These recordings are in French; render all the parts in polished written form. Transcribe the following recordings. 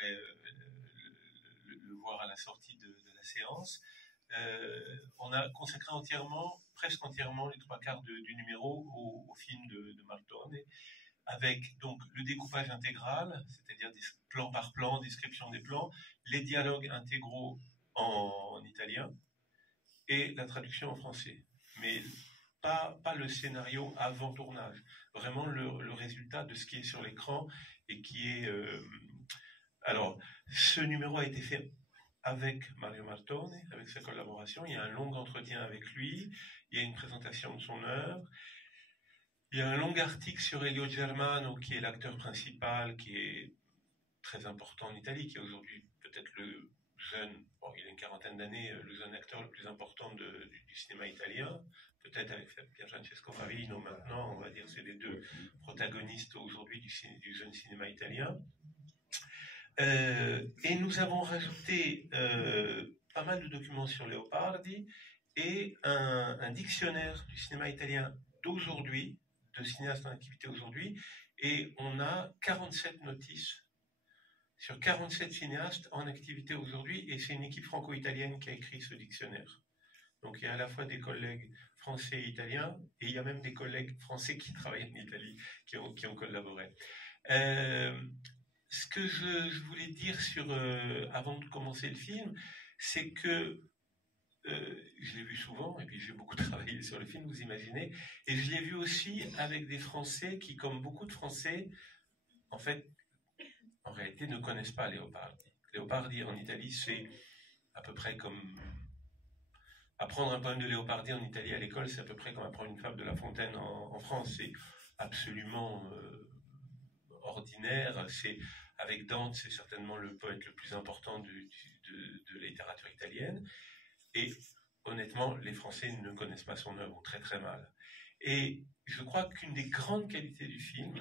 pourrait le voir à la sortie de la séance. On a consacré presque entièrement, les 3/4 du numéro au film de Martone, avec donc le découpage intégral, c'est-à-dire plan par plan, description des plans, les dialogues intégraux en italien et la traduction en français. Mais pas le scénario avant tournage, vraiment le résultat de ce qui est sur l'écran et qui est... Alors, ce numéro a été fait avec Mario Martone, avec sa collaboration. Il y a un long entretien avec lui, il y a une présentation de son œuvre, il y a un long article sur Elio Germano, qui est l'acteur principal, qui est très important en Italie, qui est aujourd'hui peut-être le jeune, bon, il a une quarantaine d'années, le jeune acteur le plus important du cinéma italien, peut-être avec Pier Francesco Favino maintenant, on va dire c'est les deux protagonistes aujourd'hui du jeune cinéma italien. Et nous avons rajouté pas mal de documents sur Leopardi et un dictionnaire du cinéma italien d'aujourd'hui, de cinéastes en activité aujourd'hui, et on a 47 notices sur 47 cinéastes en activité aujourd'hui, et c'est une équipe franco-italienne qui a écrit ce dictionnaire. Donc il y a à la fois des collègues français et italiens, et il y a même des collègues français qui travaillent en Italie, qui ont collaboré. Ce que je voulais dire avant de commencer le film, c'est que je l'ai vu souvent, et puis j'ai beaucoup travaillé sur le film, vous imaginez, et je l'ai vu aussi avec des Français qui, comme beaucoup de Français, en fait, en réalité, ne connaissent pas Leopardi. Leopardi en Italie, c'est à peu près comme... Apprendre un poème de Leopardi en Italie à l'école, c'est à peu près comme apprendre une fable de La Fontaine en France. C'est absolument ordinaire. Avec Dante, c'est certainement le poète le plus important de la littérature italienne. Et honnêtement, les Français ne connaissent pas son œuvre, très très mal. Et je crois qu'une des grandes qualités du film,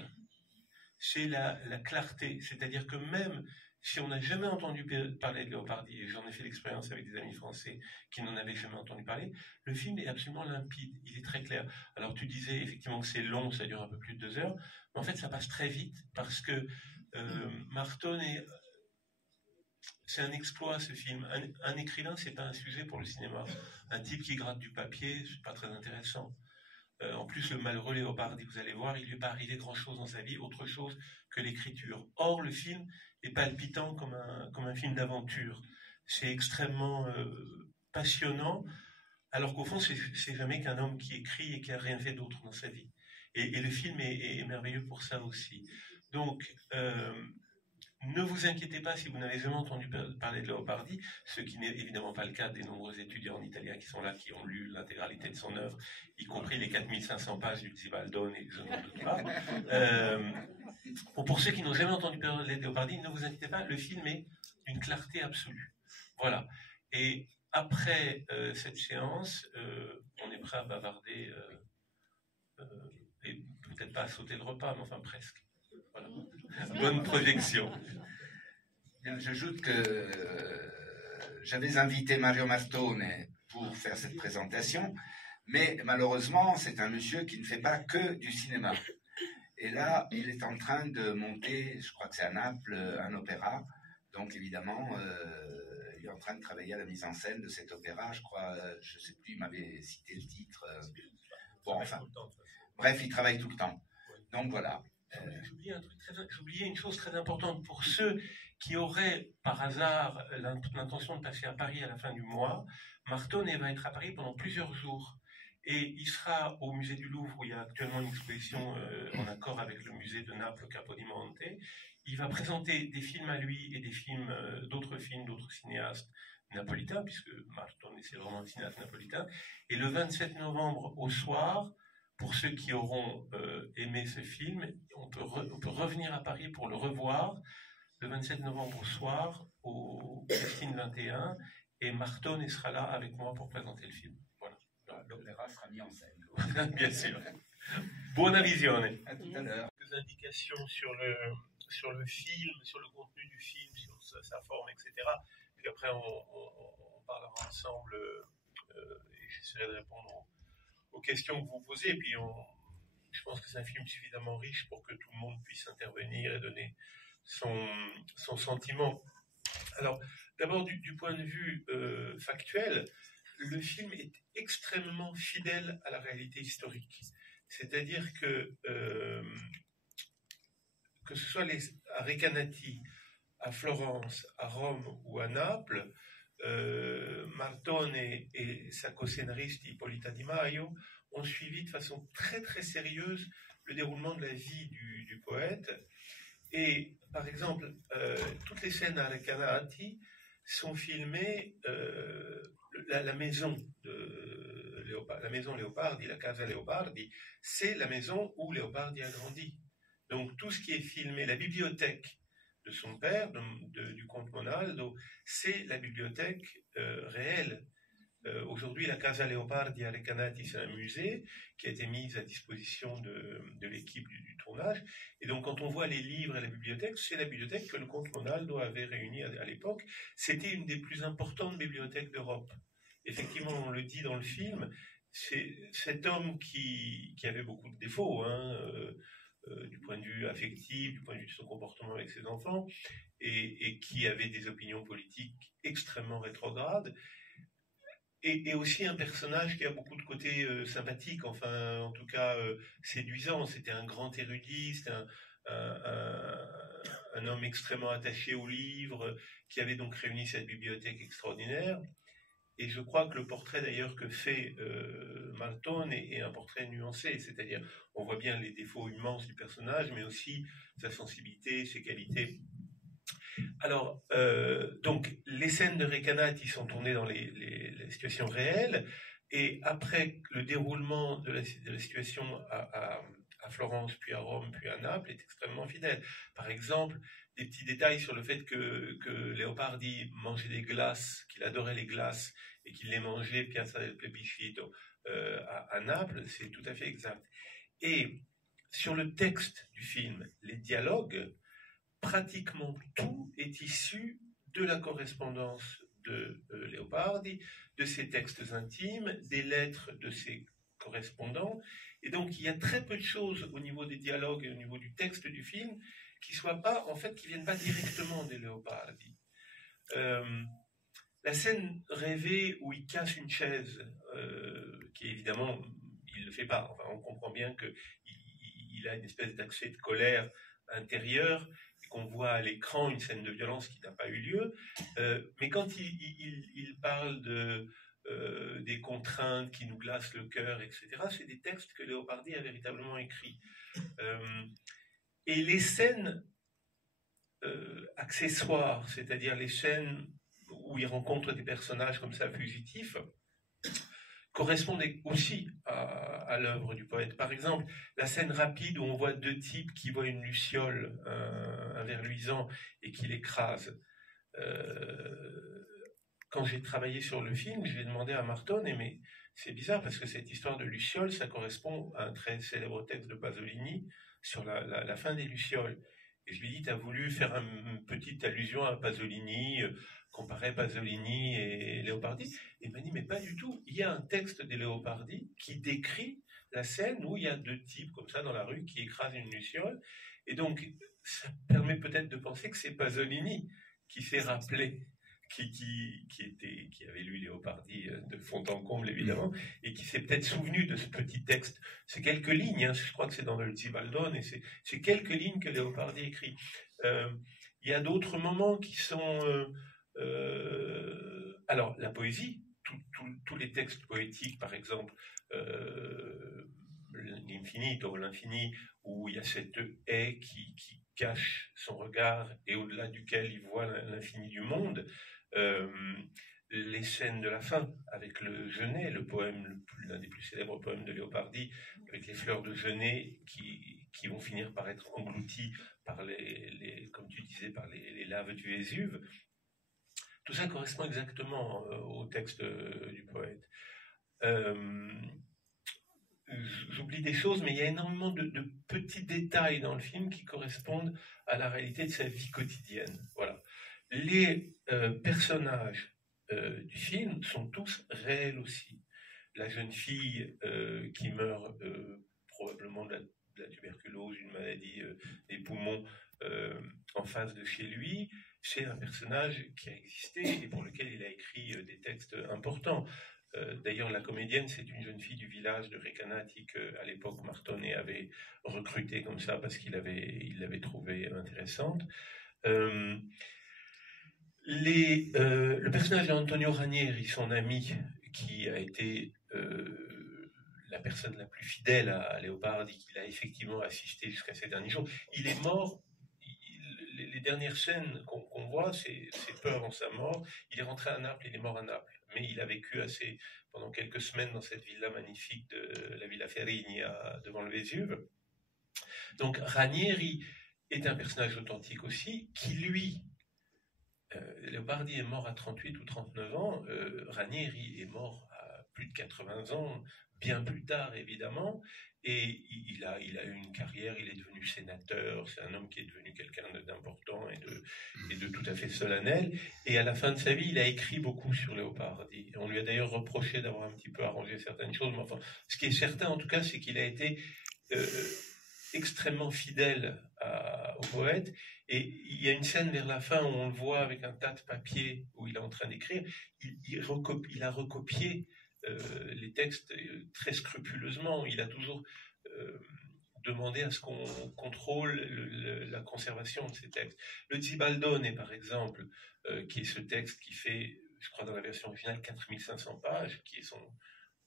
c'est la clarté. C'est-à-dire que même si on n'a jamais entendu parler de Leopardi, et j'en ai fait l'expérience avec des amis français qui n'en avaient jamais entendu parler, le film est absolument limpide, il est très clair. Alors tu disais effectivement que c'est long, ça dure un peu plus de 2 heures, mais en fait ça passe très vite, parce que Martone c'est un exploit, ce film. Un écrivain, c'est pas un sujet pour le cinéma. Un type qui gratte du papier, c'est pas très intéressant. En plus, le malheureux Leopardi, vous allez voir, il lui est pas arrivé grand-chose dans sa vie, autre chose que l'écriture. Or, le film est palpitant comme un film d'aventure. C'est extrêmement passionnant, alors qu'au fond, c'est jamais qu'un homme qui écrit et qui a rien fait d'autre dans sa vie. Et le film est merveilleux pour ça aussi. Donc, ne vous inquiétez pas si vous n'avez jamais entendu parler de Leopardi, ce qui n'est évidemment pas le cas des nombreux étudiants en italien qui sont là, qui ont lu l'intégralité de son œuvre, y compris les 4500 pages du Zibaldone, et je n'en doute pas. Pour ceux qui n'ont jamais entendu parler de Leopardi, ne vous inquiétez pas, le film est d'une clarté absolue. Voilà. Et après cette séance, on est prêt à bavarder, et peut-être pas à sauter le repas, mais enfin presque. Voilà. Bonne projection. J'ajoute que j'avais invité Mario Martone pour faire cette présentation, mais malheureusement, c'est un monsieur qui ne fait pas que du cinéma. Et là, il est en train de monter, je crois que c'est à Naples, un opéra. Donc évidemment, il est en train de travailler à la mise en scène de cet opéra. Je crois, je ne sais plus, il m'avait cité le titre. Bon, enfin, bref, il travaille tout le temps. Donc voilà. J'oubliais une chose très importante pour ceux qui auraient par hasard l'intention de passer à Paris à la fin du mois. Martone va être à Paris pendant plusieurs jours, et il sera au musée du Louvre, où il y a actuellement une exposition en accord avec le musée de Naples Capodimonte. Il va présenter des films à lui et des films, d'autres cinéastes napolitains, puisque Martone c'est vraiment un cinéaste napolitain. Et le 27 novembre au soir, pour ceux qui auront aimé ce film, on peut revenir à Paris pour le revoir le 27 novembre au soir au Christine 21, et Martone sera là avec moi pour présenter le film. Voilà. L'opéra sera mis en scène. Bien sûr. Buona visione. À tout à l'heure. Quelques indications sur le film, sur le contenu du film, sur sa forme, etc. Puis après, on parlera ensemble et j'essaierai de répondre aux questions que vous posez. Et puis, je pense que c'est un film suffisamment riche pour que tout le monde puisse intervenir et donner son sentiment. Alors, d'abord, du point de vue factuel, le film est extrêmement fidèle à la réalité historique. C'est-à-dire que ce soit à Recanati, à Florence, à Rome ou à Naples, Martone et sa co-scénariste Ippolita Di Maio ont suivi de façon très très sérieuse le déroulement de la vie du poète. Et par exemple, toutes les scènes à Recanati sont filmées, la maison Leopardi, la Casa Leopardi, c'est la maison où Leopardi a grandi. Donc tout ce qui est filmé, la bibliothèque de son père, du comte Monaldo, c'est la bibliothèque réelle. Aujourd'hui, la Casa Leopardi à Recanati, c'est un musée qui a été mis à disposition de l'équipe du tournage. Et donc, quand on voit les livres et la bibliothèque, c'est la bibliothèque que le comte Monaldo avait réunie à l'époque. C'était une des plus importantes bibliothèques d'Europe. Effectivement, on le dit dans le film, c'est cet homme qui avait beaucoup de défauts, du point de vue affectif, du point de vue de son comportement avec ses enfants, et qui avait des opinions politiques extrêmement rétrogrades, et aussi un personnage qui a beaucoup de côtés sympathiques, enfin en tout cas séduisant. C'était un grand érudit, c'était un homme extrêmement attaché aux livres, qui avait donc réuni cette bibliothèque extraordinaire. Et je crois que le portrait d'ailleurs que fait Martone est un portrait nuancé, c'est-à-dire on voit bien les défauts immenses du personnage, mais aussi sa sensibilité, ses qualités. Alors, donc, les scènes de Recanati sont tournées dans les situations réelles, et après le déroulement de la situation à Florence, puis à Rome, puis à Naples, est extrêmement fidèle. Par exemple, des petits détails sur le fait que Leopardi mangeait des glaces, qu'il adorait les glaces, et qu'il les mangeait Piazza del Plebiscito à Naples, c'est tout à fait exact. Et sur le texte du film, les dialogues, pratiquement tout est issu de la correspondance de Leopardi, de ses textes intimes, des lettres de ses correspondants. Et donc, il y a très peu de choses au niveau des dialogues et au niveau du texte du film qui viennent pas directement de Leopardi. La scène rêvée où il casse une chaise, qui évidemment, il ne le fait pas. Enfin, on comprend bien qu'il a une espèce d'accès de colère intérieure, qu'on voit à l'écran une scène de violence qui n'a pas eu lieu, mais quand il parle des contraintes qui nous glacent le cœur, etc., c'est des textes que Leopardi a véritablement écrits. Et les scènes accessoires, c'est-à-dire les scènes où il rencontre des personnages comme ça fugitifs, correspondait aussi à l'œuvre du poète. Par exemple, la scène rapide où on voit deux types qui voient une luciole, un ver luisant, et qui l'écrasent. Quand j'ai travaillé sur le film, je l'ai demandé à Martone, mais c'est bizarre parce que cette histoire de luciole, ça correspond à un très célèbre texte de Pasolini sur la fin des lucioles. Et je lui ai dit, tu as voulu faire une petite allusion à Pasolini, comparer Pasolini et Leopardi. Et il m'a dit, mais pas du tout. Il y a un texte de Leopardi qui décrit la scène où il y a deux types comme ça dans la rue qui écrasent une luciole. Et donc, ça permet peut-être de penser que c'est Pasolini qui s'est rappelé, qui avait lu Leopardi de fond en comble, évidemment, et qui s'est peut-être souvenu de ce petit texte. C'est quelques lignes, je crois que c'est dans le Zibaldone, et c'est quelques lignes que Leopardi écrit. Il y a d'autres moments qui sont... alors, la poésie, tous les textes poétiques, par exemple, l'Infinito, l'infini, où il y a cette haie qui cache son regard et au-delà duquel il voit l'infini du monde. Les scènes de la fin, avec le Genêt, le poème, l'un des plus célèbres poèmes de Leopardi, avec les fleurs de Genêt qui vont finir par être englouties par comme tu disais, par les laves du Vésuve. Tout ça correspond exactement au texte du poète. J'oublie des choses, mais il y a énormément de petits détails dans le film qui correspondent à la réalité de sa vie quotidienne. Voilà. Les personnages du film sont tous réels aussi. La jeune fille qui meurt probablement de la tuberculose, une maladie des poumons, en face de chez lui, c'est un personnage qui a existé et pour lequel il a écrit des textes importants. D'ailleurs, la comédienne, c'est une jeune fille du village de Recanati qu'à l'époque Martone avait recrutée comme ça parce qu'il l'avait trouvée intéressante. Le personnage d'Antonio Ranieri, son ami, qui a été la personne la plus fidèle à Leopardi, qu'il a effectivement assisté jusqu'à ces derniers jours, il est mort. Les dernières scènes qu'on voit, c'est peu avant sa mort. Il est rentré à Naples, il est mort à Naples. Mais il a vécu pendant quelques semaines dans cette villa magnifique de la Villa Ferrini devant le Vésuve. Donc Ranieri est un personnage authentique aussi, qui lui, Leopardi est mort à 38 ou 39 ans, Ranieri est mort à plus de 80 ans, bien plus tard évidemment, et il a eu une carrière, il est devenu sénateur, c'est un homme qui est devenu quelqu'un d'important et de tout à fait solennel, et à la fin de sa vie, il a écrit beaucoup sur Leopardi. On lui a d'ailleurs reproché d'avoir un petit peu arrangé certaines choses, mais enfin, ce qui est certain en tout cas, c'est qu'il a été extrêmement fidèle au poète, et il y a une scène vers la fin où on le voit avec un tas de papier où il est en train d'écrire, il a recopié les textes très scrupuleusement, il a toujours demandé à ce qu'on contrôle la conservation de ces textes. Le Zibaldone, par exemple, qui est ce texte qui fait, je crois dans la version originale, 4500 pages, qui est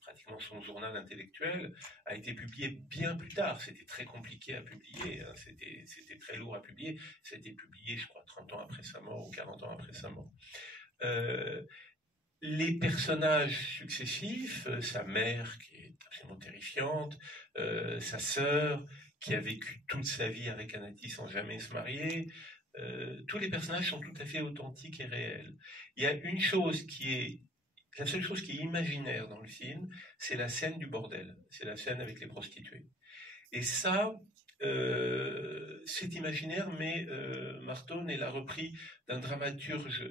pratiquement son journal intellectuel, a été publié bien plus tard. C'était très compliqué à publier, hein. C'était très lourd à publier. Ça a été publié, je crois, 30 ans après sa mort ou 40 ans après sa mort. Les personnages successifs, sa mère qui est absolument terrifiante, sa sœur qui a vécu toute sa vie avec Recanati sans jamais se marier, tous les personnages sont tout à fait authentiques et réels. Il y a une chose la seule chose qui est imaginaire dans le film, c'est la scène du bordel, c'est la scène avec les prostituées. Et ça, c'est imaginaire, mais Martone l'a repris d'un dramaturge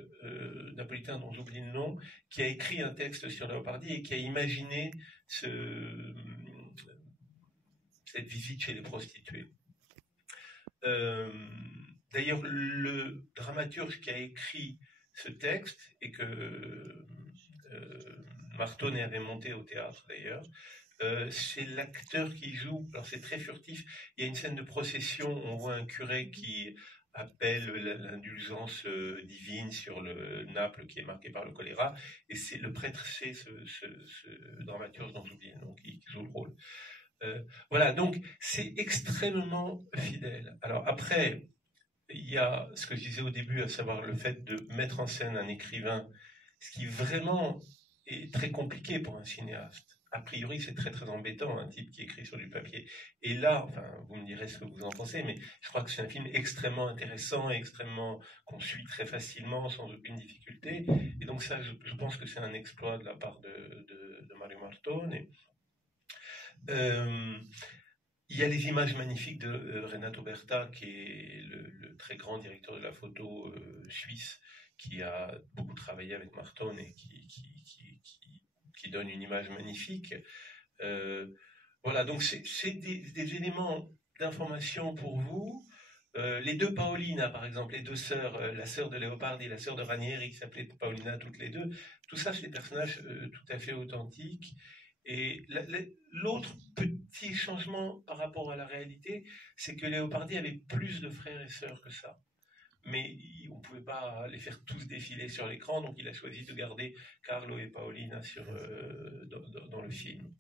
napolitain dont j'oublie le nom, qui a écrit un texte sur Leopardi et qui a imaginé cette visite chez les prostituées. D'ailleurs, le dramaturge qui a écrit ce texte et que Martone avait monté au théâtre d'ailleurs, c'est l'acteur qui joue, alors c'est très furtif, il y a une scène de procession, on voit un curé qui appelle l'indulgence divine sur le Naples qui est marqué par le choléra, et c'est le prêtre, c'est ce dramaturge dont j'oublie le nom qui joue le rôle. Voilà, donc c'est extrêmement fidèle. Alors après, il y a ce que je disais au début, à savoir le fait de mettre en scène un écrivain, ce qui vraiment est très compliqué pour un cinéaste. A priori, c'est très très embêtant, un type qui écrit sur du papier. Et là, enfin, vous me direz ce que vous en pensez, mais je crois que c'est un film extrêmement intéressant, qu'on suit très facilement, sans aucune difficulté. Et donc ça, je pense que c'est un exploit de la part de Mario Martone. Il y a les images magnifiques de Renato Berta, qui est le très grand directeur de la photo suisse, qui a beaucoup travaillé avec Martone et qui donne une image magnifique. Voilà, donc c'est des éléments d'information pour vous. Les deux Paolina, par exemple, les deux sœurs, la sœur de Leopardi et la sœur de Ranieri, qui s'appelaient Paolina toutes les deux, tout ça, c'est des personnages tout à fait authentiques. Et l'autre petit changement par rapport à la réalité, c'est que Leopardi avait plus de frères et sœurs que ça. Mais on ne pouvait pas les faire tous défiler sur l'écran, donc il a choisi de garder Carlo et Paolina dans le film.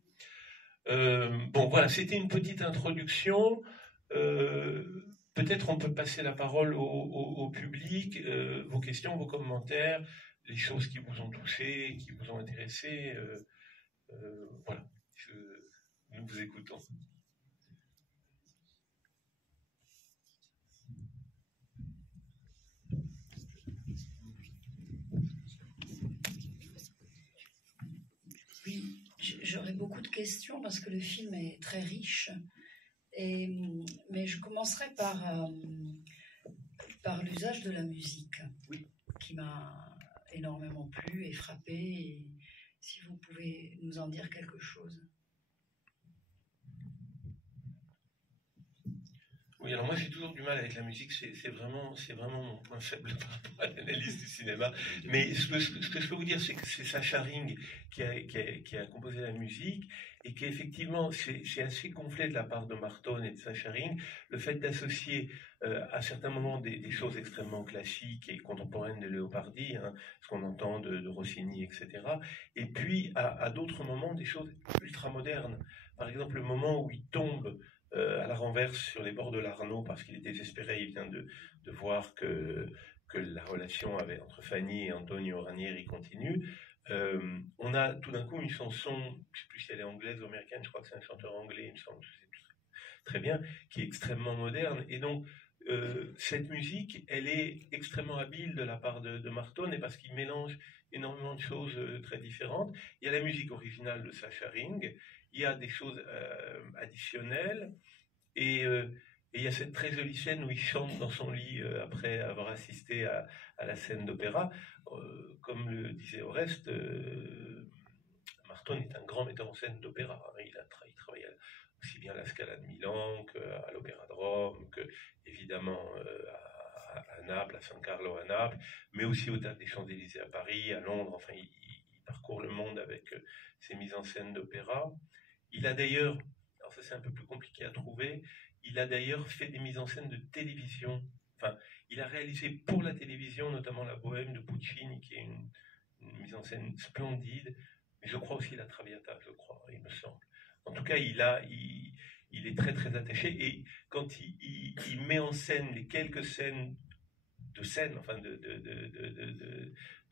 Bon, voilà, c'était une petite introduction. Peut-être on peut passer la parole au public, vos questions, vos commentaires, les choses qui vous ont touché, qui vous ont intéressé. Voilà, nous vous écoutons. Oui, j'aurais beaucoup de questions parce que le film est très riche. Mais je commencerai par l'usage de la musique, oui, qui m'a énormément plu et frappé. Et si vous pouvez nous en dire quelque chose. Oui, alors moi j'ai toujours du mal avec la musique, c'est vraiment mon point faible par rapport à l'analyse du cinéma. Mais ce que je peux vous dire, c'est que c'est Sacha Ring qui a composé la musique et qu'effectivement c'est assez gonflé de la part de Marton et de Sacha Ring, le fait d'associer à certains moments des choses extrêmement classiques et contemporaines de Leopardi, hein, ce qu'on entend de Rossini, etc. Et puis à d'autres moments des choses ultra modernes. Par exemple, le moment où il tombe à la renverse sur les bords de l'Arno parce qu'il est désespéré, il vient de voir que la relation entre Fanny et Antonio Ranieri continue. On a tout d'un coup une chanson, je ne sais plus si elle est anglaise ou américaine, je crois que c'est un chanteur anglais, il me semble, je sais plus très bien, qui est extrêmement moderne. Et donc, cette musique, elle est extrêmement habile de la part de Marton, et parce qu'il mélange énormément de choses très différentes. Il y a la musique originale de Sacha Ring, il y a des choses additionnelles, et il y a cette très jolie scène où il chante dans son lit après avoir assisté à la scène d'opéra. Comme le disait Oreste, Marton est un grand metteur en scène d'opéra. Il travaille aussi bien à la Scala de Milan qu'à l'Opéra de Rome, que évidemment à Naples, à San Carlo à Naples, mais aussi au Théâtre des Champs-Élysées à Paris, à Londres. Enfin, il parcourt le monde avec ses mises en scène d'opéra. Il a d'ailleurs, alors ça c'est un peu plus compliqué à trouver, il a d'ailleurs fait des mises en scène de télévision. Enfin, il a réalisé pour la télévision, notamment La Bohème de Puccini, qui est une mise en scène splendide, mais je crois aussi la Traviata, je crois, il me semble. En tout cas, il est très très attaché, et quand il met en scène les quelques scènes, enfin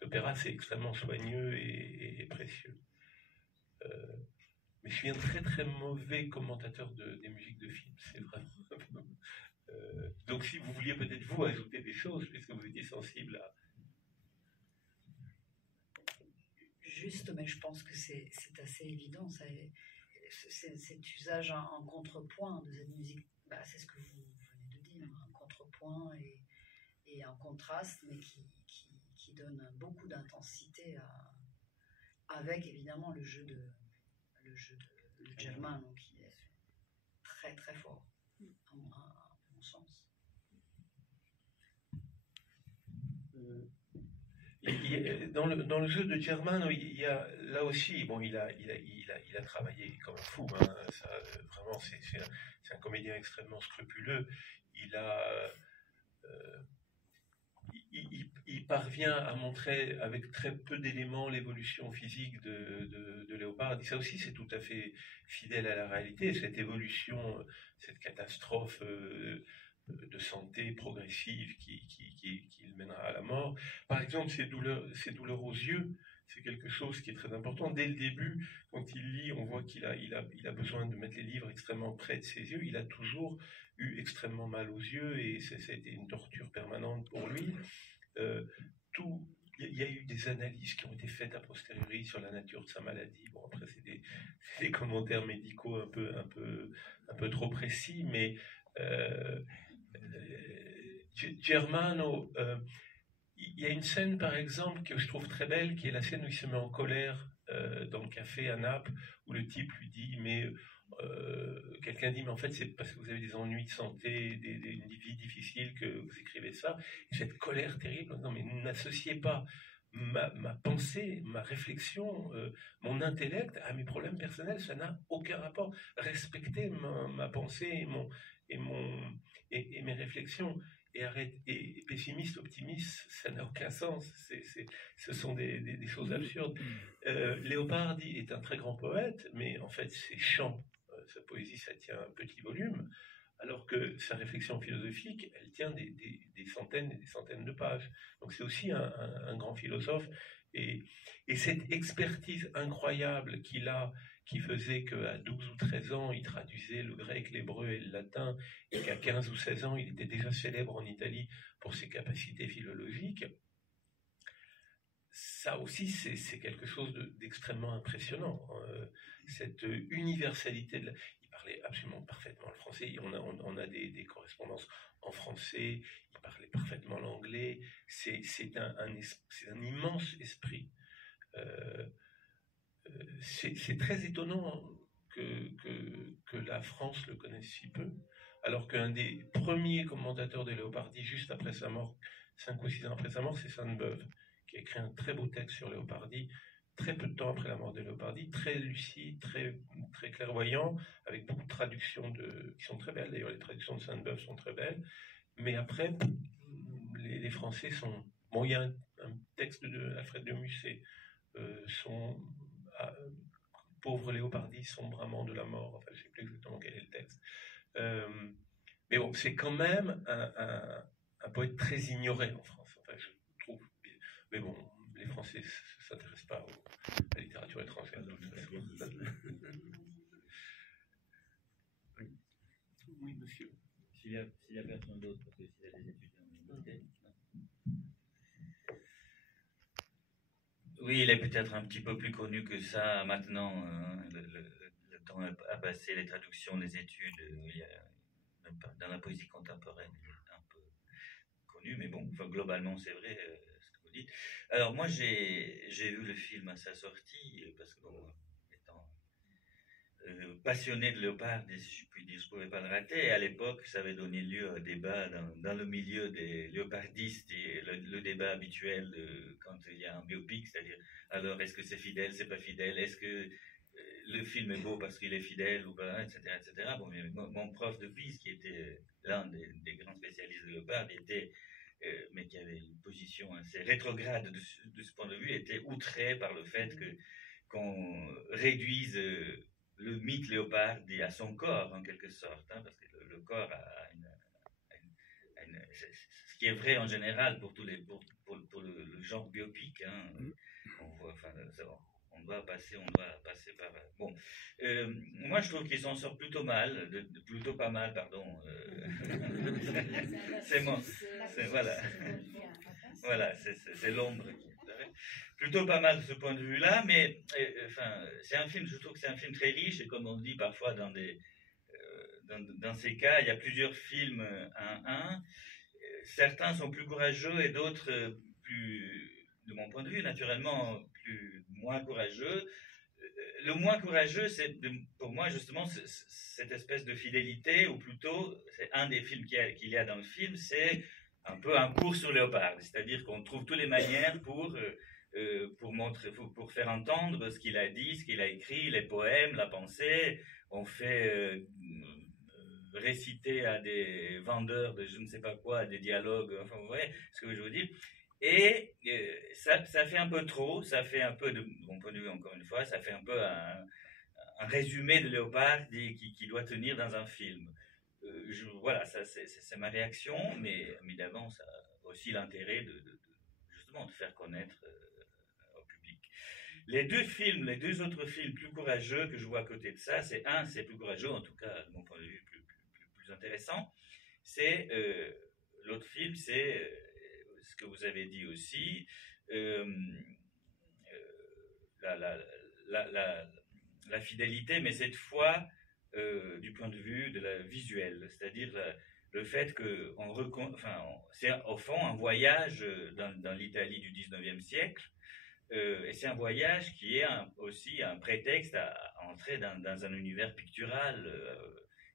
d'opéra, c'est extrêmement soigneux et précieux. Mais je suis un très très mauvais commentateur des musiques de films, c'est vraiment. Donc si vous vouliez peut-être vous ajouter des choses, puisque vous étiez sensible à. Juste, mais je pense que c'est assez évident. Cet usage en contrepoint de cette musique, c'est ce que vous venez de dire, un contrepoint et un contraste, mais qui donne beaucoup d'intensité avec évidemment le jeu de Germano qui est très très fort, à mon sens. Dans le jeu de Germano, il y a là aussi, bon, il a travaillé comme un fou, hein, ça, vraiment, c'est un comédien extrêmement scrupuleux. Il parvient à montrer avec très peu d'éléments l'évolution physique de Léopard. Et ça aussi, c'est tout à fait fidèle à la réalité, cette évolution, cette catastrophe de santé progressive qui le mènera à la mort. Par exemple, ces douleurs aux yeux, c'est quelque chose qui est très important. Dès le début, quand il lit, on voit qu'il a besoin de mettre les livres extrêmement près de ses yeux. Il a toujours eu extrêmement mal aux yeux et ça a été une torture permanente pour lui. Il y a eu des analyses qui ont été faites a posteriori sur la nature de sa maladie. Bon, après, c'est des commentaires médicaux un peu trop précis, mais Germano, il y a une scène par exemple que je trouve très belle, qui est la scène où il se met en colère dans le café à Naples, où le type lui dit, mais quelqu'un dit, mais en fait c'est parce que vous avez des ennuis de santé, une vie difficile que vous écrivez ça. Et cette colère terrible, non mais n'associez pas ma pensée, ma réflexion, mon intellect à mes problèmes personnels, ça n'a aucun rapport. Respectez ma pensée et mes réflexions. Et pessimiste, optimiste, ça n'a aucun sens. Ce sont des choses absurdes. Leopardi est un très grand poète, mais en fait, ses chants, sa poésie, ça tient un petit volume, alors que sa réflexion philosophique, elle tient des centaines et des centaines de pages. Donc c'est aussi un grand philosophe. Et cette expertise incroyable qu'il a, qui faisait qu'à 12 ou 13 ans, il traduisait le grec, l'hébreu et le latin, et qu'à 15 ou 16 ans, il était déjà célèbre en Italie pour ses capacités philologiques, ça aussi, c'est quelque chose d'extrêmement impressionnant. Cette universalité il parlait absolument parfaitement le français. On a des correspondances en français. Il parlait parfaitement l'anglais. C'est un immense esprit. C'est très étonnant que la France le connaisse si peu. alors qu'un des premiers commentateurs de Léopardi, juste après sa mort, 5 ou 6 ans après sa mort, c'est Sainte-Beuve, qui a écrit un très beau texte sur Léopardi, très peu de temps après la mort de Léopardi, très lucide, très, très clairvoyant, avec beaucoup de traductions qui sont très belles, d'ailleurs les traductions de Sainte-Beuve sont très belles, mais après, les Français sont... Bon, il y a un texte de Alfred de Musset, pauvre Léopardi, sombre amant de la mort, enfin je ne sais plus exactement quel est le texte. Mais bon, c'est quand même un poète très ignoré en France, enfin je trouve. Mais bon, les Français ne s'intéressent pas à la littérature étrangère. Oui, monsieur. S'il y a personne d'autre, parce que s'il y a des étudiants. Oui, il est peut-être un petit peu plus connu que ça maintenant. Le temps a passé, les traductions, les études, dans la poésie contemporaine, il est un peu connu, mais bon, enfin, globalement, c'est vrai ce que vous dites. Alors, moi, j'ai vu le film à sa sortie, parce que, bon, étant passionné de Léopardi, si je puis dire, je ne pouvais pas le rater. Et à l'époque, ça avait donné lieu à un débat dans le milieu des léopardistes, et le débat habituel quand il y a un biopic, c'est-à-dire, alors, est-ce que c'est fidèle, c'est pas fidèle, est-ce que le film est beau parce qu'il est fidèle ou pas, etc., etc. Bon, mon prof de phys, qui était l'un des grands spécialistes de Léopardi, mais qui avait une position assez rétrograde de ce point de vue, était outré par le fait qu'on réduise le mythe Léopardi à son corps, en quelque sorte, hein, parce que le corps a ce qui est vrai en général pour pour le genre biopic, hein. On voit, enfin, on doit passer par. Bon, moi je trouve qu'il s'en sort plutôt mal, plutôt pas mal, pardon. C'est moi, voilà, c'est l'ombre qui. Plutôt pas mal de ce point de vue-là, mais enfin, je trouve que c'est un film très riche, et comme on dit parfois dans ces cas, il y a plusieurs films un. Certains sont plus courageux et d'autres de mon point de vue, naturellement, moins courageux. Le moins courageux, c'est pour moi justement cette espèce de fidélité, ou plutôt, c'est un des films qu'il y a dans le film, c'est un peu un cours sur Léopardi, c'est-à-dire qu'on trouve toutes les manières pour faire entendre ce qu'il a dit, ce qu'il a écrit, les poèmes, la pensée. On fait réciter à des vendeurs de je ne sais pas quoi, des dialogues, enfin vous voyez ce que je veux dire. Et ça fait un peu trop, ça fait un peu, de mon point de vue encore une fois, ça fait un peu un résumé de Léopardi qui doit tenir dans un film. Voilà, ça c'est ma réaction, mais évidemment ça a aussi l'intérêt justement de faire connaître au public. Les deux autres films plus courageux que je vois à côté de ça, c'est plus courageux, en tout cas de mon point de vue plus intéressant, c'est l'autre film, c'est ce que vous avez dit aussi, la fidélité, mais cette fois du point de vue de la visuelle, c'est-à-dire le fait que c'est au fond un voyage dans l'Italie du 19e siècle, et c'est un voyage qui est aussi un prétexte à entrer dans un univers pictural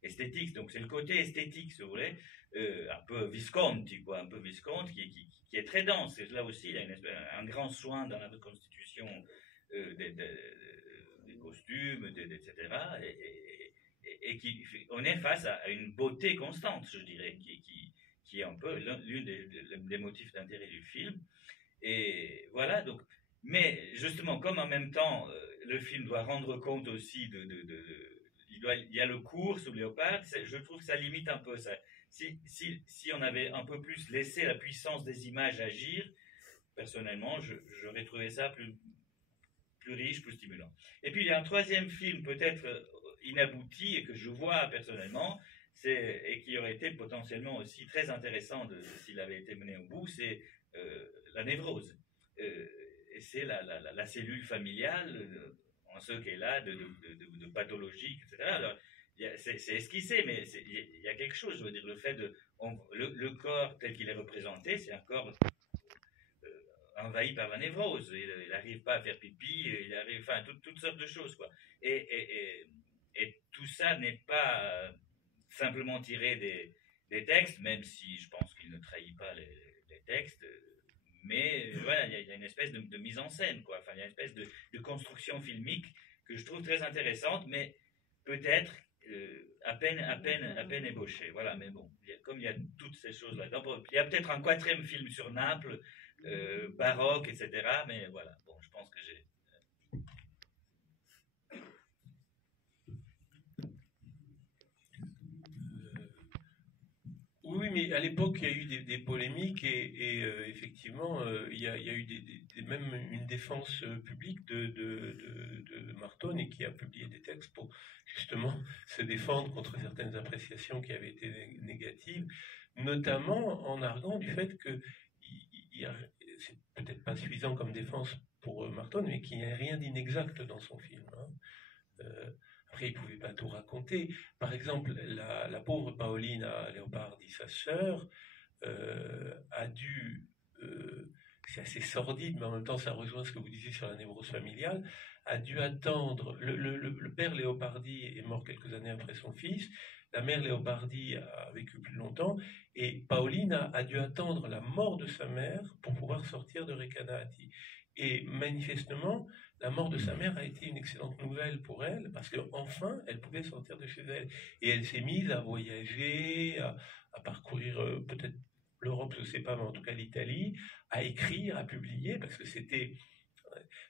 esthétique. Donc c'est le côté esthétique, si vous voulez, un peu Visconti, quoi, un peu Visconti qui est très dense. Et là aussi, il y a un grand soin dans la reconstitution des costumes, etc. Et on est face à une beauté constante, je dirais, qui est un peu l'une des motifs d'intérêt du film. Et voilà, donc, mais justement, comme en même temps, le film doit rendre compte aussi il y a le cours sur Léopard, je trouve que ça limite un peu ça. Si on avait un peu plus laissé la puissance des images agir, personnellement, j'aurais trouvé ça plus riche, plus stimulant. Et puis il y a un troisième film peut-être inabouti et que je vois personnellement, et qui aurait été potentiellement aussi très intéressant s'il avait été mené au bout, c'est la névrose. Et c'est la cellule familiale en ce qu'elle a de pathologique, etc. Alors, c'est esquissé, mais il y a quelque chose, je veux dire, le fait le corps tel qu'il est représenté, c'est un corps envahi par la névrose. Il n'arrive pas à faire pipi, toutes sortes de choses, quoi. Et tout ça n'est pas simplement tirer des textes, même si je pense qu'il ne trahit pas les textes. Mais voilà, il y a une espèce de mise en scène, quoi. Enfin, il y a une espèce de construction filmique que je trouve très intéressante, mais peut-être à peine ébauchée. Voilà, mais bon, comme il y a toutes ces choses là-dedans, il y a peut-être un 4e film sur Naples, baroque, etc. Mais voilà, bon, je pense que j'ai. Oui, mais à l'époque, il y a eu des polémiques et effectivement, il y a eu même une défense publique de Martone et qui a publié des textes pour justement se défendre contre certaines appréciations qui avaient été négatives, notamment en arguant du fait que c'est peut-être pas suffisant comme défense pour Martone, mais qu'il n'y a rien d'inexact dans son film. Après, il ne pouvait pas tout raconter. Par exemple, la pauvre Paolina Leopardi, sa sœur, a dû, c'est assez sordide, mais en même temps ça rejoint ce que vous disiez sur la névrose familiale, a dû attendre, le père Leopardi est mort quelques années après son fils, la mère Leopardi a vécu plus longtemps, et Paolina a dû attendre la mort de sa mère pour pouvoir sortir de Recanati. Et manifestement, la mort de sa mère a été une excellente nouvelle pour elle, parce qu'enfin, elle pouvait sortir de chez elle. Et elle s'est mise à voyager, à parcourir peut-être l'Europe, je ne sais pas, mais en tout cas l'Italie, à écrire, à publier, parce que c'était...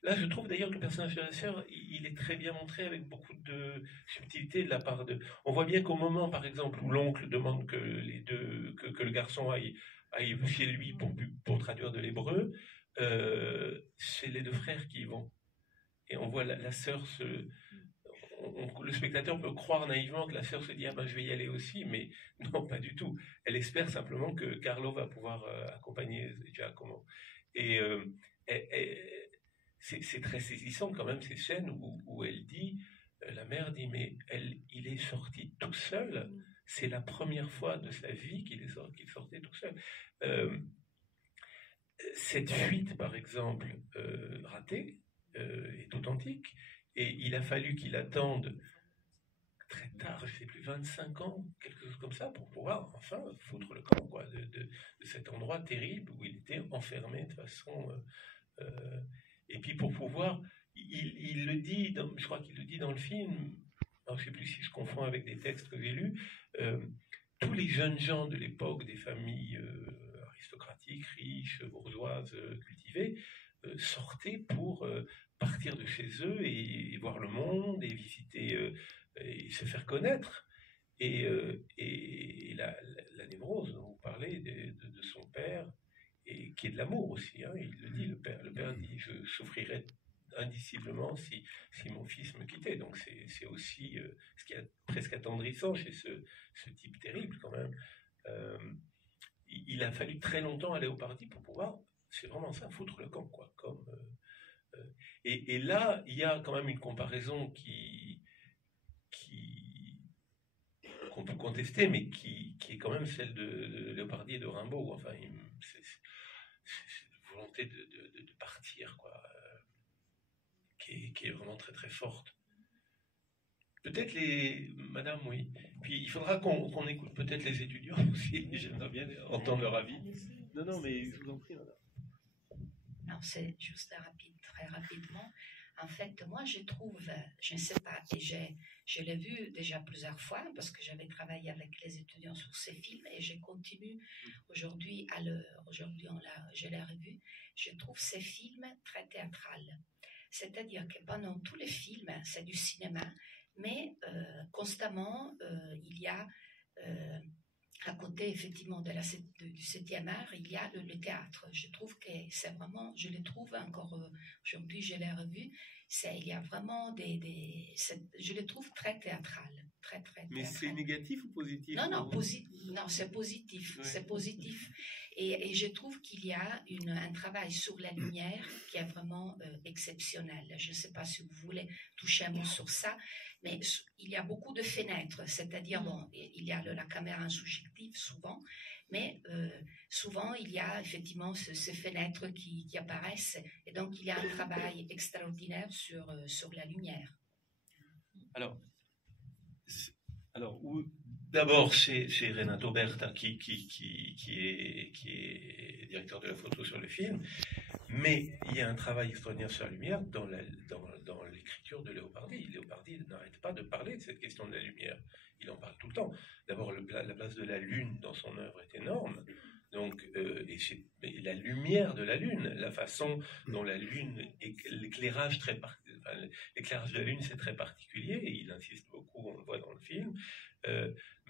Là, je trouve d'ailleurs que le personnage de la sœur, il est très bien montré avec beaucoup de subtilité de la part de... On voit bien qu'au moment, par exemple, où l'oncle demande que le garçon aille chez lui pour traduire de l'hébreu, c'est les 2 frères qui y vont. Et on voit la sœur le spectateur peut croire naïvement que la sœur se dit « Ah ben je vais y aller aussi », mais non, pas du tout. Elle espère simplement que Carlo va pouvoir accompagner Giacomo. Et c'est très saisissant quand même ces scènes où elle dit, la mère dit « Mais il est sorti tout seul, c'est la première fois de sa vie qu'il sortait tout seul ». Cette fuite, par exemple, ratée, est authentique, et il a fallu qu'il attende très tard, je ne sais plus, 25 ans, quelque chose comme ça, pour pouvoir enfin foutre le camp, quoi, de cet endroit terrible où il était enfermé de façon... et puis pour pouvoir... Il le dit, je crois qu'il le dit dans le film, alors je ne sais plus si je confonds avec des textes que j'ai lus, tous les jeunes gens de l'époque, des familles aristocratiques, riches, bourgeoises, cultivées, sortaient pour partir de chez eux et voir le monde et visiter et se faire connaître. Et la névrose dont vous parlez de son père, et qui est de l'amour aussi, hein, il le dit, le père dit « Je souffrirais indiciblement si mon fils me quittait ». Donc c'est aussi ce qui est presque attendrissant chez ce type terrible quand même. Il a fallu très longtemps aller au paradis pour pouvoir, c'est vraiment ça, foutre le camp, quoi. Et là, il y a quand même une comparaison qu'on peut contester, mais qui est quand même celle de Leopardi et de Rimbaud. Enfin, c'est une volonté de partir, quoi, qui est vraiment très très forte. Peut-être madame, oui. Puis il faudra qu'on écoute peut-être les étudiants aussi. J'aimerais bien entendre leur avis. Non, mais je vous en prie, madame. Non, c'est juste très rapidement. En fait, moi, je trouve, je ne sais pas, et je l'ai vu déjà plusieurs fois parce que j'avais travaillé avec les étudiants sur ces films et je continue aujourd'hui je l'ai revu. Je trouve ces films très théâtrales. C'est-à-dire que pendant tous les films, c'est du cinéma, mais constamment, il y a... à côté, effectivement, du 7e art, il y a le théâtre. Je trouve que c'est vraiment, je le trouve encore aujourd'hui, je l'ai revu, il y a vraiment je le trouve très théâtral. Très, très mais théâtral. C'est négatif ou positif? Non, c'est positif. Ouais. C'est positif. Et je trouve qu'il y a un travail sur la lumière qui est vraiment exceptionnel. Je ne sais pas si vous voulez toucher un mot sur ça, mais il y a beaucoup de fenêtres, c'est-à-dire, bon, il y a la caméra insubjective souvent, mais souvent il y a effectivement ces fenêtres qui apparaissent, et donc il y a un travail extraordinaire sur la lumière. Alors D'abord, c'est Renato Berta qui est directeur de la photo sur le film, mais il y a un travail extraordinaire sur la lumière dans l'écriture de Leopardi. Leopardi n'arrête pas de parler de cette question de la lumière. Il en parle tout le temps. D'abord, la place de la Lune dans son œuvre est énorme. Donc, et la lumière de la Lune, la façon dont la Lune, l'éclairage de la Lune, c'est très particulier, et il insiste beaucoup, on le voit dans le film.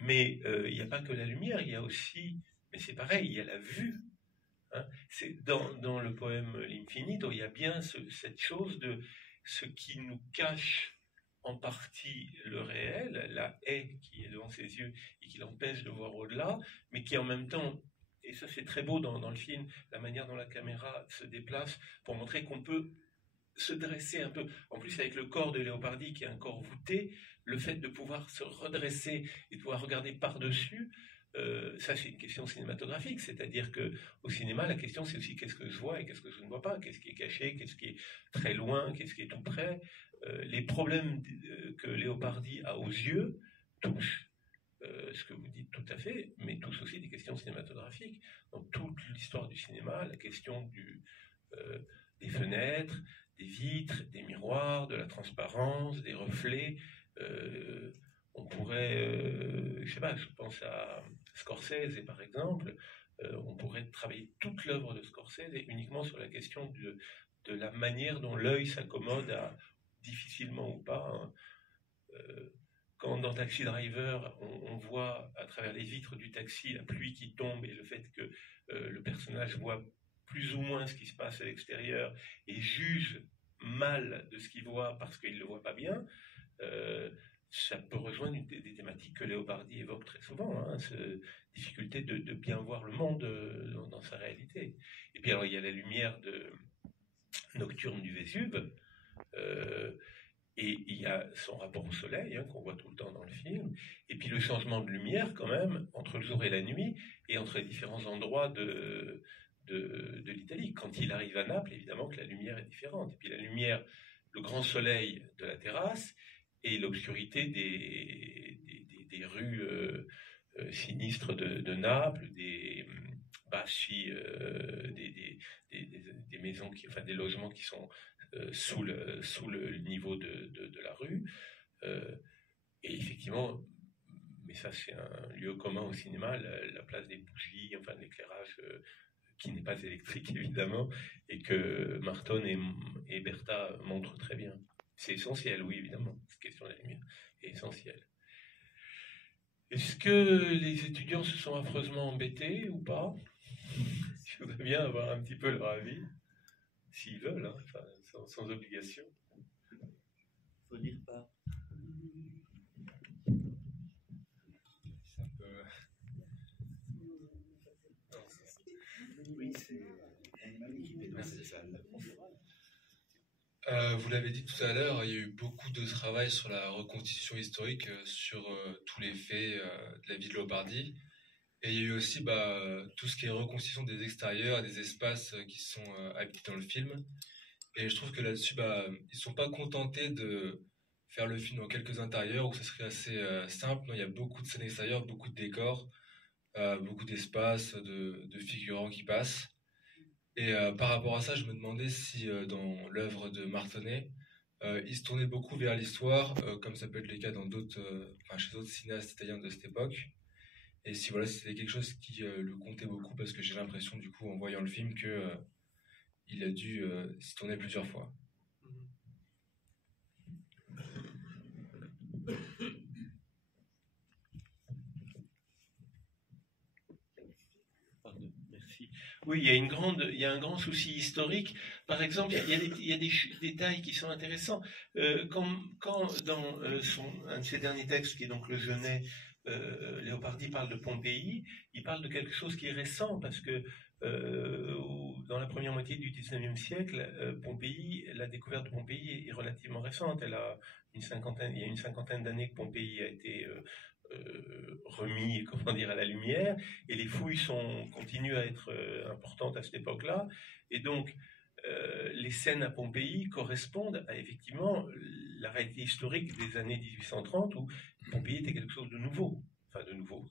Mais il n'y a pas que la lumière, il y a aussi, mais c'est pareil, il y a la vue. Hein. C'est dans le poème L'Infinito, il y a bien cette chose de ce qui nous cache en partie le réel, la haie qui est devant ses yeux et qui l'empêche de voir au-delà, mais qui en même temps, et ça c'est très beau dans le film, la manière dont la caméra se déplace pour montrer qu'on peut se dresser un peu. En plus, avec le corps de Leopardi qui est un corps voûté, le fait de pouvoir se redresser et de pouvoir regarder par-dessus, ça c'est une question cinématographique, c'est-à-dire qu'au cinéma, la question c'est aussi qu'est-ce que je vois et qu'est-ce que je ne vois pas, qu'est-ce qui est caché, qu'est-ce qui est très loin, qu'est-ce qui est tout près. Les problèmes que Leopardi a aux yeux touchent ce que vous dites tout à fait, mais touchent aussi des questions cinématographiques. Dans toute l'histoire du cinéma, la question des fenêtres, des vitres, des miroirs, de la transparence, des reflets. On pourrait, je sais pas, je pense à Scorsese par exemple, on pourrait travailler toute l'œuvre de Scorsese uniquement sur la question de la manière dont l'œil s'accommode à, difficilement ou pas, hein, quand dans Taxi Driver, on voit à travers les vitres du taxi la pluie qui tombe et le fait que le personnage voit plus ou moins ce qui se passe à l'extérieur et juge mal de ce qu'il voit parce qu'il ne le voit pas bien, ça peut rejoindre des thématiques que Leopardi évoque très souvent, hein, cette difficulté de bien voir le monde dans sa réalité. Et puis alors il y a la lumière nocturne du Vésuve, et il y a son rapport au soleil, hein, qu'on voit tout le temps dans le film, et puis le changement de lumière quand même entre le jour et la nuit, et entre les différents endroits de l'Italie. Quand il arrive à Naples, évidemment que la lumière est différente. Et puis la lumière, le grand soleil de la terrasse, et l'obscurité des rues sinistres de Naples, des bassi, des maisons, enfin des logements qui sont sous le niveau de la rue. Et effectivement, mais ça c'est un lieu commun au cinéma, la place des bougies, enfin de l'éclairage qui n'est pas électrique évidemment, et que Martone et Berta montrent très bien. C'est essentiel, oui, évidemment. Cette question de la lumière est essentielle. Est-ce que les étudiants se sont affreusement embêtés ou pas? Je voudrais bien avoir un petit peu leur avis, s'ils veulent, hein, enfin, sans obligation. Faut dire pas. C'est un peu... Oui, c'est une équipe est dans cette salle. Vous l'avez dit tout à l'heure, il y a eu beaucoup de travail sur la reconstitution historique, sur tous les faits de la vie de Leopardi. Et il y a eu aussi tout ce qui est reconstitution des extérieurs, des espaces qui sont habités dans le film. Et je trouve que là-dessus, ils ne sont pas contentés de faire le film dans quelques intérieurs où ce serait assez simple. Non, il y a beaucoup de scènes extérieures, beaucoup de décors, beaucoup d'espaces, de figurants qui passent. Et par rapport à ça, je me demandais si dans l'œuvre de Martonnet, il se tournait beaucoup vers l'histoire, comme ça peut être le cas dans chez d'autres cinéastes italiens de cette époque. Et si voilà, c'était quelque chose qui le comptait beaucoup, parce que j'ai l'impression, du coup, en voyant le film, que il a dû s'y tourner plusieurs fois. Merci. Oui, il y a un grand souci historique. Par exemple, il y a des détails qui sont intéressants. Quand dans un de ses derniers textes, qui est donc le Genet, Leopardi parle de Pompéi, il parle de quelque chose qui est récent, parce que dans la première moitié du XIXe siècle, Pompéi, la découverte de Pompéi est relativement récente. Il y a une cinquantaine d'années que Pompéi a été remis, comment dire, à la lumière, et les fouilles continuent à être importantes à cette époque-là, et donc les scènes à Pompéi correspondent à effectivement la réalité historique des années 1830, où Pompéi était quelque chose de nouveau. enfin de nouveau,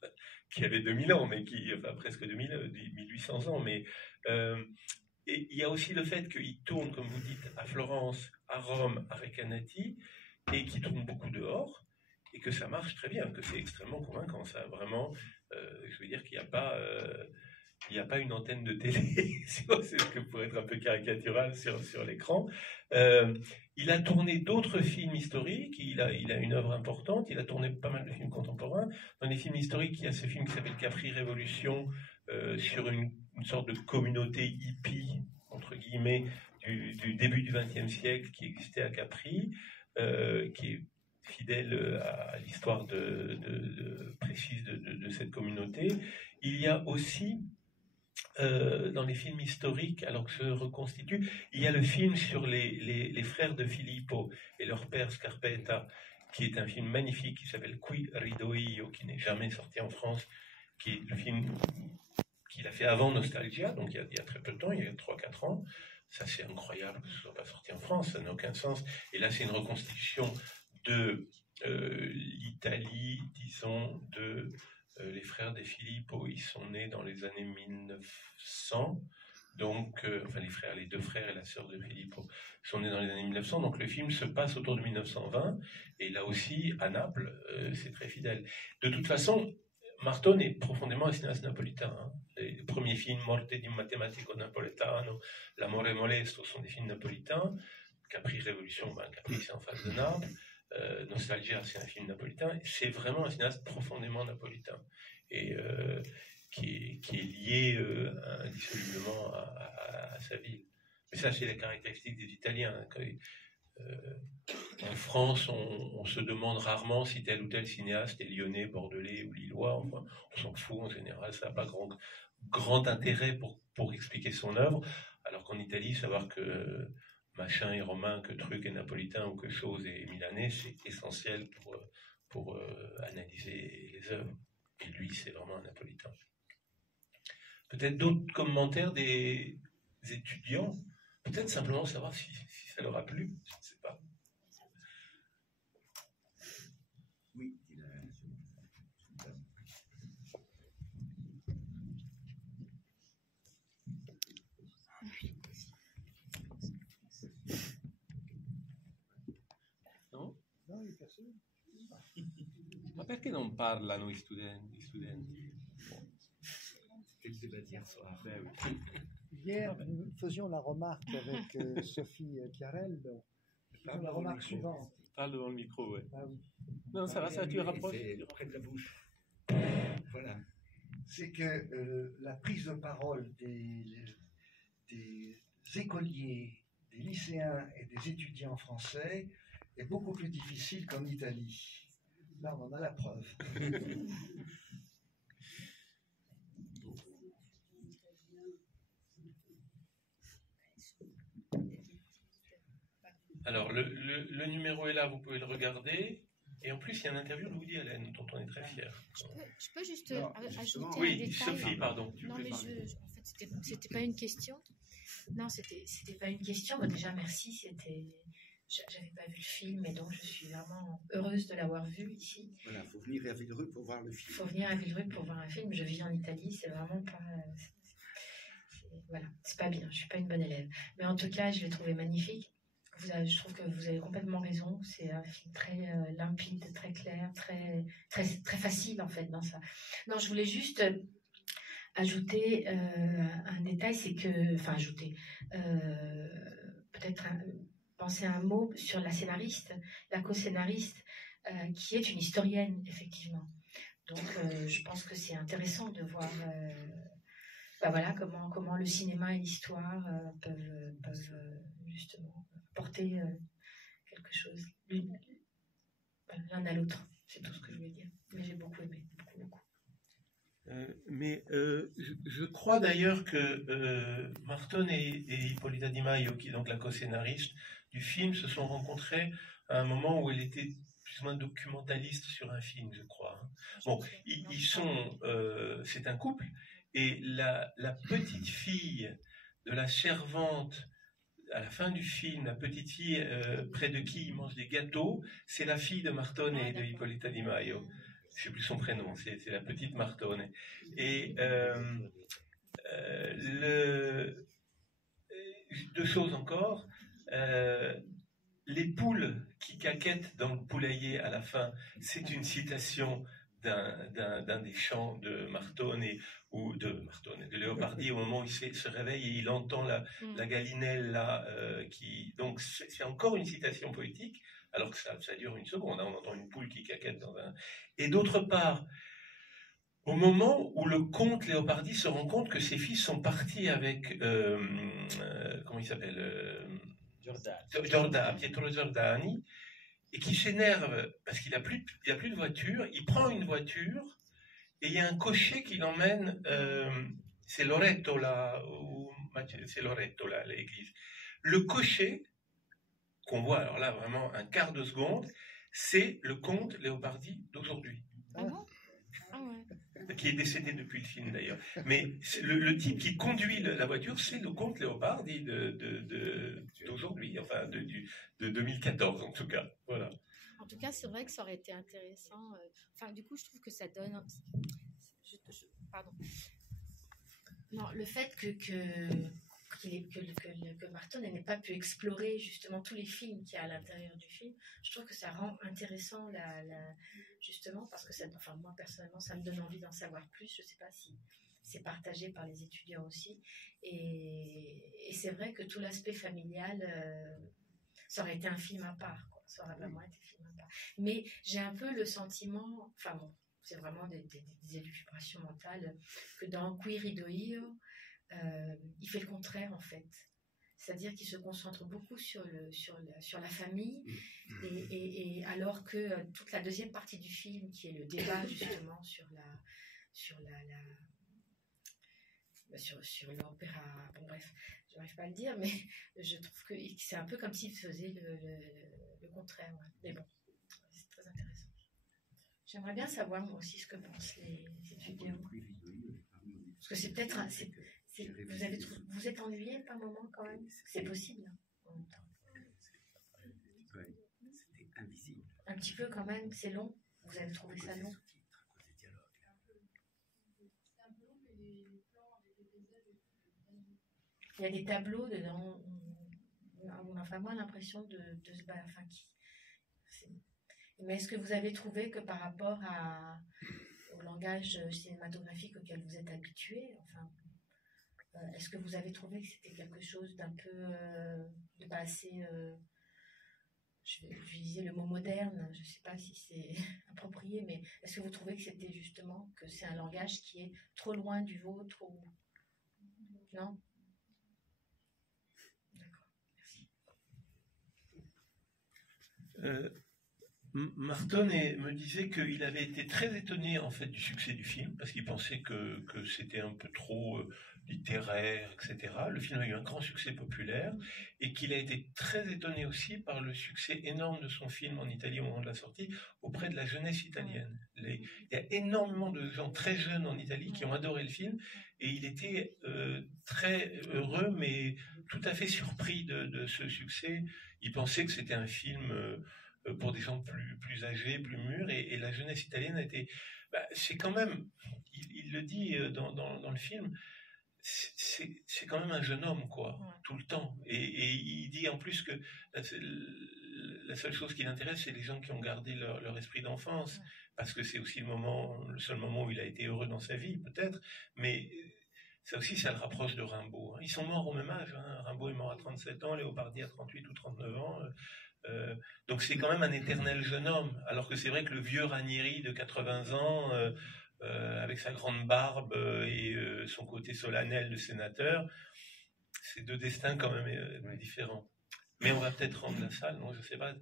qui avait 2000 ans, mais enfin presque 2000, 1800 ans, mais et il y a aussi le fait qu'il tourne, comme vous dites, à Florence, à Rome, à Recanati, et qu'il tourne beaucoup dehors, et que ça marche très bien, que c'est extrêmement convaincant. Ça, vraiment, je veux dire qu'il n'y a pas... il n'y a pas une antenne de télé, c'est ce que pour être un peu caricatural sur l'écran. Il a tourné d'autres films historiques, il a une œuvre importante, il a tourné pas mal de films contemporains. Dans les films historiques, il y a ce film qui s'appelle Capri Révolution, sur une sorte de communauté hippie, entre guillemets, du début du XXe siècle qui existait à Capri, qui est fidèle à l'histoire précise de cette communauté. Il y a aussi dans les films historiques, alors que se reconstitue, il y a le film sur les frères de Filippo et leur père Scarpetta, qui est un film magnifique qui s'appelle Qui rido io, qui n'est jamais sorti en France, qui est le film qu'il a fait avant Nostalgia, donc il y a très peu de temps, il y a 3-4 ans. Ça, c'est incroyable que ce ne soit pas sorti en France, ça n'a aucun sens. Et là, c'est une reconstitution de l'Italie, disons, de les frères de Filippo. Ils sont nés dans les années 1900, donc, enfin les deux frères et la sœur de Filippo sont nés dans les années 1900, donc le film se passe autour de 1920, et là aussi, à Naples, c'est très fidèle. De toute façon, Martone est profondément un cinéaste napolitain. Hein. Les premiers films, Morte di un matematico napoletano, L'amore molesto, sont des films napolitains. Capri Révolution, Capri c'est en face de Naples. Nostalgia, c'est un film napolitain. C'est vraiment un cinéaste profondément napolitain et qui est lié indissolublement à sa ville. Mais ça, c'est la caractéristique des Italiens. En France, on se demande rarement si tel ou tel cinéaste est lyonnais, bordelais ou lillois. Enfin, on s'en fout en général, ça n'a pas grand intérêt pour expliquer son œuvre. Alors qu'en Italie, savoir que machin est romain, que truc est napolitain ou que chose est milanais, c'est essentiel pour analyser les œuvres. Et lui, c'est vraiment un napolitain. Peut-être d'autres commentaires des étudiants. Peut-être simplement savoir si ça leur a plu. Je ne sais pas. Oui. No? Ma perché non parlano gli studenti? Quel débat d'hier soir. Hier, nous faisions la remarque avec Sophie Chiarel, la remarque suivante. Parle devant le micro, ouais. Ah oui. Non, ça va, ça, tu rapproches. C'est près de la bouche. Voilà. C'est que la prise de parole des écoliers, des lycéens et des étudiants français est beaucoup plus difficile qu'en Italie. Là, on en a la preuve. Alors, le numéro est là, vous pouvez le regarder. Et en plus, il y a une interview de Woody Allen, dont on est très fiers. Je peux juste ajouter un Oui, détail. Sophie, pardon. Non, mais en fait, c'était pas une question. Non, c'était pas une question. Bon, déjà, merci. J'avais pas vu le film, et donc je suis vraiment heureuse de l'avoir vu ici. Voilà, il faut venir à Villerupt pour voir le film. Il faut venir à Villerupt pour voir un film. Je vis en Italie, c'est vraiment pas... voilà, c'est pas bien, je suis pas une bonne élève. Mais en tout cas, je l'ai trouvé magnifique. Je trouve que vous avez complètement raison. C'est un film très limpide, très clair, très facile en fait dans ça. Non, je voulais juste ajouter un détail, c'est que, enfin ajouter, peut-être penser un mot sur la scénariste, la co-scénariste, qui est une historienne effectivement. Donc je pense que c'est intéressant de voir. Voilà, comment le cinéma et l'histoire peuvent justement porter quelque chose l'un à l'autre. C'est tout ce que je voulais dire. Mais j'ai beaucoup aimé, beaucoup. Je crois d'ailleurs que Martone et Ippolita Di Maio, qui est donc la co-scénariste du film, se sont rencontrés à un moment où elle était plus ou moins documentaliste sur un film, je crois. Bon, c'est un couple. Et la petite fille de la servante, à la fin du film, la petite fille près de qui il mange des gâteaux, c'est la fille de Martone et de Ippolita Di Maio. je sais plus son prénom, c'est la petite Martone. Et deux choses encore. Les poules qui caquettent dans le poulailler à la fin, c'est une citation d'un des chants de Martone ou de Leopardi au moment où il se réveille et il entend la galinelle là, donc c'est encore une citation poétique, alors que ça dure une seconde, hein, on entend une poule qui caquette dans un... Et d'autre part, au moment où le comte Leopardi se rend compte que ses fils sont partis avec, comment il s'appelle, Pietro Giordani, et qui s'énerve parce qu'il n'a plus de voiture, il prend une voiture et il y a un cocher qui l'emmène, c'est Loreto là, l'église. Le cocher, qu'on voit alors là vraiment un quart de seconde, c'est le comte Leopardi d'aujourd'hui. Ah bon? Ah ouais. Qui est décédé depuis le film d'ailleurs. Mais le type qui conduit la voiture, c'est le comte Leopardi d'aujourd'hui, enfin de 2014 en tout cas. Voilà. En tout cas, c'est vrai que ça aurait été intéressant. Enfin, du coup, je trouve que ça donne. Pardon. Non, le fait que Martone n'ait pas pu explorer justement tous les films qu'il y a à l'intérieur du film, je trouve que ça rend intéressant justement parce que enfin, moi personnellement ça me donne envie d'en savoir plus. Je ne sais pas si c'est partagé par les étudiants aussi, et c'est vrai que tout l'aspect familial, ça aurait été un film à part, quoi. Ça aurait vraiment été un film à part, mais j'ai un peu le sentiment, enfin bon, c'est vraiment des élucubrations mentales, que dans Quiridoio, il fait le contraire en fait, c'est-à-dire qu'il se concentre beaucoup sur la famille, et alors que toute la deuxième partie du film, qui est le débat justement sur l'opéra, bon bref, je n'arrive pas à le dire, mais je trouve que c'est un peu comme s'il faisait le contraire, ouais. Mais bon, c'est très intéressant. J'aimerais bien savoir moi aussi ce que pensent les étudiants, parce que c'est peut-être vous êtes ennuyé par moment quand même, c'est possible en même temps. C'était invisible. Un petit peu quand même, c'est long. Vous avez trouvé ça long? Il y a des tableaux dedans. On a vraiment l'impression de se battre. Mais est-ce que vous avez trouvé que par rapport au langage cinématographique auquel vous êtes habitué, enfin, est-ce que vous avez trouvé que c'était quelque chose d'un peu de pas assez, je vais utiliser le mot moderne, je ne sais pas si c'est approprié, mais est-ce que vous trouvez que c'était justement que c'est un langage qui est trop loin du vôtre ou... Non? D'accord, merci. Martone me disait qu'il avait été très étonné en fait du succès du film parce qu'il pensait que c'était un peu trop littéraire, etc. Le film a eu un grand succès populaire et qu'il a été très étonné aussi par le succès énorme de son film en Italie au moment de la sortie auprès de la jeunesse italienne. Il y a énormément de gens très jeunes en Italie qui ont adoré le film et il était très heureux mais tout à fait surpris de ce succès. Il pensait que c'était un film pour des gens plus âgés, plus mûrs, et la jeunesse italienne a été... c'est quand même, il le dit dans le film, c'est quand même un jeune homme, quoi, tout le temps. Et il dit en plus que la seule chose qui l'intéresse, c'est les gens qui ont gardé leur esprit d'enfance, parce que c'est aussi le seul moment où il a été heureux dans sa vie, peut-être, mais... Ça aussi, ça le rapproche de Rimbaud. Ils sont morts au même âge. Rimbaud est mort à 37 ans, Leopardi à 38 ou 39 ans. Donc c'est quand même un éternel jeune homme. Alors que c'est vrai que le vieux Ranieri de 80 ans, avec sa grande barbe et son côté solennel de sénateur, c'est deux destins quand même différents. Mais on va peut-être rendre la salle, non? Je ne sais pas.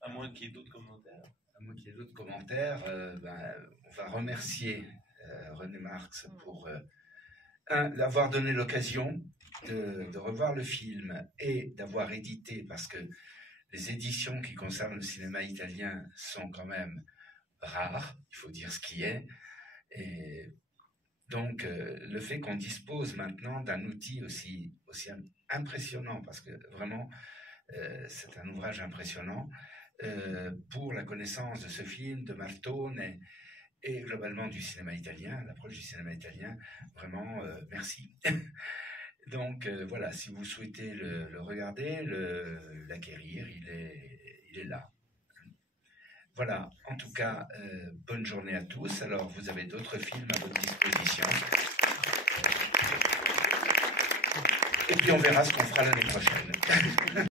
À moins qu'il y ait d'autres commentaires. À moins qu'il y ait d'autres commentaires, on va remercier René Marx pour... d'avoir donné l'occasion de revoir le film et d'avoir édité, parce que les éditions qui concernent le cinéma italien sont quand même rares, il faut dire ce qui est. Et donc, le fait qu'on dispose maintenant d'un outil aussi impressionnant, parce que vraiment, c'est un ouvrage impressionnant, pour la connaissance de ce film, de Martone et globalement du cinéma italien, l'approche du cinéma italien. Vraiment, merci. Donc voilà, si vous souhaitez le regarder, l'acquérir, il est là. Voilà, en tout cas, bonne journée à tous. Alors, vous avez d'autres films à votre disposition. Et puis, on verra ce qu'on fera l'année prochaine.